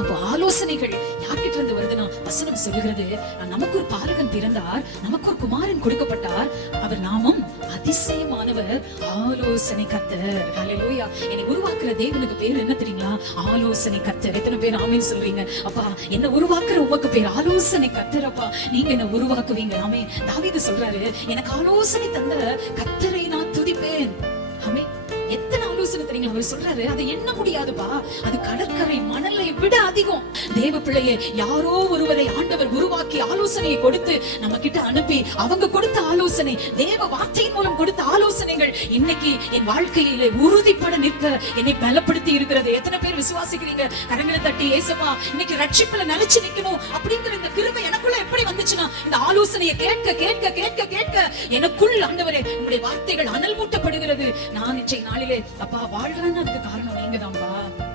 அப்போ ஆலோசனைகள் யார்கிட்ட இருந்து வருதுன்னா, வசனம் சொல்லுகிறது, நமக்கு ஒரு பாலகன் பிறந்தார், நமக்கு ஒரு குமாரன் கொடுக்கப்பட்டார், அவர் நாமம் அதிசயமானவர், ஆலோசனை கர்த்தர். ஹல்லேலூயா. என்னை உருவாக்குற தேவனுக்கு பேர் என்ன தெரியுங்களா? ஆலோசனை கர்த்தர். எத்தனை பேர் ஆமென் சொல்றீங்க? அப்பா, என்ன உருவாக்குற உமக்கு பேர் ஆலோசனை கர்த்தர். அப்பா, நீங்க என்ன உருவாக்குவீங்க. ஆமென். தாவீது சொல்றாரு, எனக்கு ஆலோசனை தந்த கர்த்தரை நான் துதிப்பேன். ஆமென். எத்தனை ஆலோசனை தெரியுங்களா? அவர் சொல்றாரு, அது எண்ண முடியாதுப்பா, அது கடற்கரை மணலை விட அதிகம். தேவ பிள்ளையே, யாரோ ஒருவரை ஆண்டவர் உருவாக்கி ஆலோசனையை கொடுத்து நம்ம கிட்ட அனுப்பி, அவங்க கொடுத்த ஆலோசனை, தேவ வார்த்தையின் மூலம் கொடுத்த ஆலோசனைகள் இன்னைக்கு என் வாழ்க்கையிலே உறுதிப்பட நிற்க என்னை பலப்படுத்தி இருக்கிறது. எத்தனை பேர் விசுவாசிக்கிறீங்க? கரங்களை தட்டி, ஏசப்பா, இன்னைக்கு ரட்சிப்புல நிலைச்சு நிக்கணும் அப்படிங்கிற இந்த கிருபை எனக்குள்ள எப்படி வந்துச்சுன்னா, இந்த ஆலோசனையை கேட்க கேட்க கேட்க கேட்க எனக்குள் ஆண்டவரே உங்களுடைய வார்த்தைகள் அனல் மூட்டப்படுகிறது. நான் இன்றைய நாளிலே அப்பா வாழ்றேன்னு அதுக்கு காரணம் நீங்க தான்ப்பா.